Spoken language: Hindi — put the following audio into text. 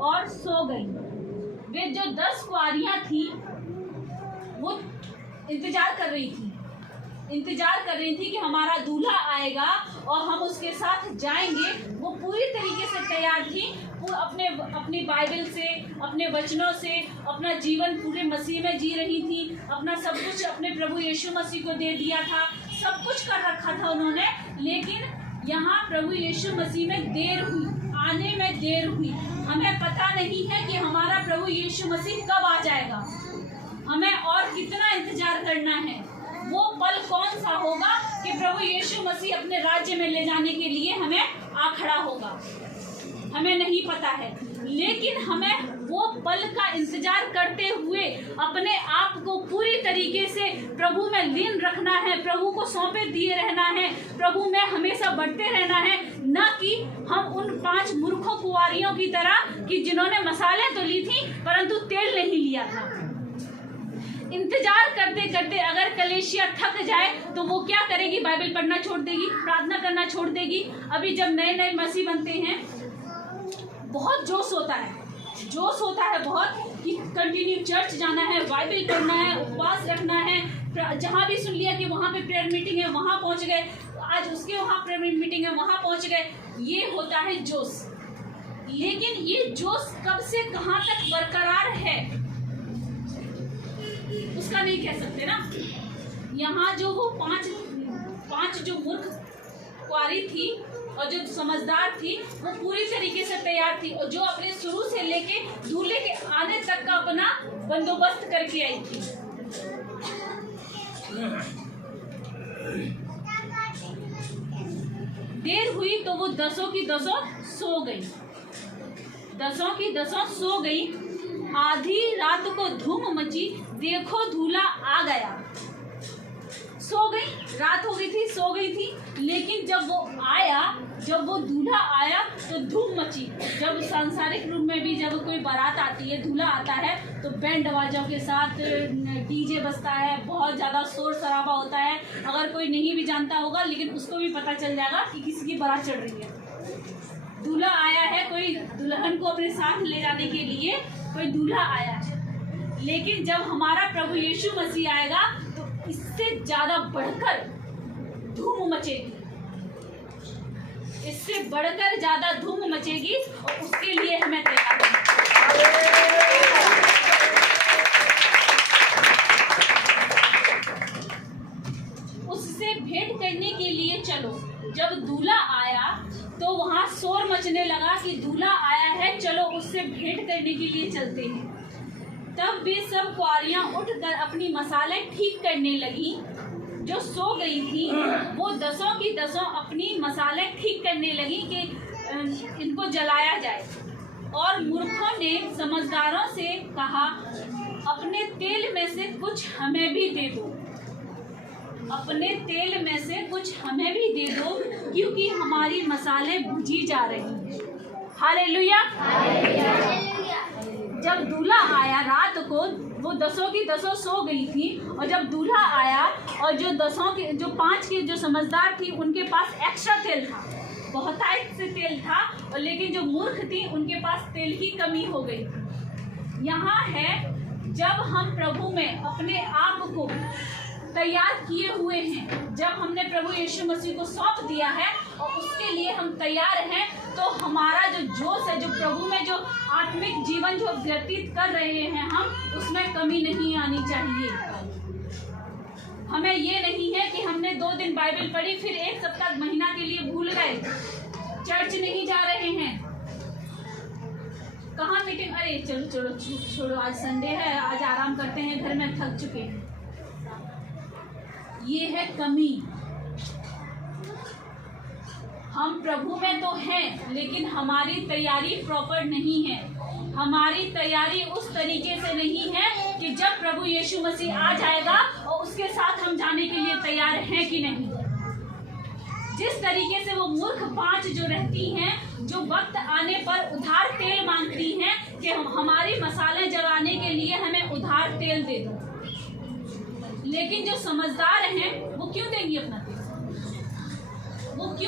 और सो गई। वे जो 10 कुंवारियां थी वो इंतजार कर रही थी कि हमारा दूल्हा आएगा और हम उसके साथ जाएंगे। वो पूरी तरीके से तैयार थी, वो अपनी बाइबल से, अपने वचनों से अपना जीवन पूरे मसीह में जी रही थी। अपना सब कुछ अपने प्रभु यीशु मसीह को दे दिया था, सब कुछ कर रखा था उन्होंने। लेकिन यहाँ प्रभु यीशु मसीह में देर हुई, आने में देर हुई। हमें पता नहीं है कि हमारा प्रभु यीशु मसीह कब आ जाएगा, हमें और कितना इंतजार करना है। वो पल कौन सा होगा कि प्रभु यीशु मसीह अपने राज्य में ले जाने के लिए हमें आ खड़ा होगा, हमें नहीं पता है। लेकिन हमें वो पल का इंतजार करते हुए अपने आप को पूरी तरीके से प्रभु में लीन रखना है, प्रभु को सौंपे दिए रहना है, प्रभु में हमेशा बढ़ते रहना है। न कि हम उन 5 मूर्खों कुंवारियों की तरह कि जिन्होंने मसाले तो ली थी परंतु तेल नहीं लिया था। इंतजार करते करते अगर कलीसिया थक जाए तो वो क्या करेगी? बाइबल पढ़ना छोड़ देगी, प्रार्थना करना छोड़ देगी। अभी जब नए नए मसीह बनते हैं बहुत जोश होता है बहुत कि कंटिन्यू चर्च जाना है, बाइबल पढ़ना है, उपवास रखना है। जहाँ भी सुन लिया कि वहाँ पे प्रेयर मीटिंग है वहाँ पहुँच गए, आज उसके वहाँ प्रेयर मीटिंग है वहाँ पहुँच गए। ये होता है जोश। लेकिन ये जोश कब से कहाँ तक बरकरार है उसका नहीं कह सकते ना। यहाँ जो वो पांच जो मूर्ख कुंवारी थी और जो समझदार थी वो पूरी तरीके से तैयार थी और जो अपने शुरू से लेके दूल्हे के आने तक का अपना बंदोबस्त करके आई थी। देर हुई तो वो 10 की 10 सो गई। 10 की 10 सो गई। आधी रात को धूम मची, देखो दूल्हा आ गया। सो गई, रात हो गई थी, सो गई थी। लेकिन जब वो दूल्हा आया तो धूम मची। जब सांसारिक रूप में भी जब कोई बारात आती है, दूल्हा आता है तो बैंड आवाजों के साथ डीजे बजता है, बहुत ज़्यादा शोर शराबा होता है। अगर कोई नहीं भी जानता होगा लेकिन उसको भी पता चल जाएगा कि किसी की बारात चढ़ रही है, दूल्हा आया है, कोई दुल्हन को अपने साथ ले जाने के लिए कोई दूल्हा आया है। लेकिन जब हमारा प्रभु यीशु मसीह आएगा तो इससे ज्यादा बढ़कर धूम मचेगी, इससे बढ़कर ज्यादा धूम मचेगी और उसके लिए हमें तैयार उससे भेंट करने के लिए चलो। जब दूल्हा आया तो वहां शोर मचने लगा कि दूल्हा आया है, चलो उससे भेंट करने के लिए चलते हैं। तब वे सब कुंवारियां उठकर अपनी मसाले ठीक करने लगी। जो सो गई थी वो 10 की 10 अपनी मसाले ठीक करने लगी कि इनको जलाया जाए। और मूर्खों ने समझदारों से कहा, अपने तेल में से कुछ हमें भी दे दो, अपने तेल में से कुछ हमें भी दे दो, क्योंकि हमारी मसाले बुझी जा रही हैं। हालेलुया। जब दूल्हा आया रात को, वो 10 की 10 सो गई थी और जब दूल्हा आया और जो 5 की जो समझदार थी उनके पास एक्स्ट्रा तेल था, बहुत से तेल था, और लेकिन जो मूर्ख थी उनके पास तेल की कमी हो गई। यहाँ है जब हम प्रभु में अपने आप को तैयार किए हुए हैं, जब हमने प्रभु यीशु मसीह को सौंप दिया है और उसके लिए हम तैयार हैं, तो हमारा जो जोश है, जो प्रभु में जो आत्मिक जीवन जो व्यतीत कर रहे हैं हम, उसमें कमी नहीं आनी चाहिए। हमें ये नहीं है कि हमने 2 दिन बाइबल पढ़ी फिर 1 सप्ताह महीना के लिए भूल गए, चर्च नहीं जा रहे हैं, कहाँ मीटिंग, अरे चलो छोड़ो आज संडे है, आज आराम करते हैं, घर में थक चुके हैं। ये है कमी। हम प्रभु में तो हैं लेकिन हमारी तैयारी प्रॉपर नहीं है। हमारी तैयारी उस तरीके से नहीं है कि जब प्रभु यीशु मसीह आ जाएगा और उसके साथ हम जाने के लिए तैयार हैं कि नहीं। जिस तरीके से वो मूर्ख 5 जो रहती हैं, जो वक्त आने पर उधार तेल मांगती हैं कि हमारी मसाले जलाने के लिए हमें उधार तेल दे दो, लेकिन जो समझदार हैं वो क्यों देंगी अपना तेल? वो क्यों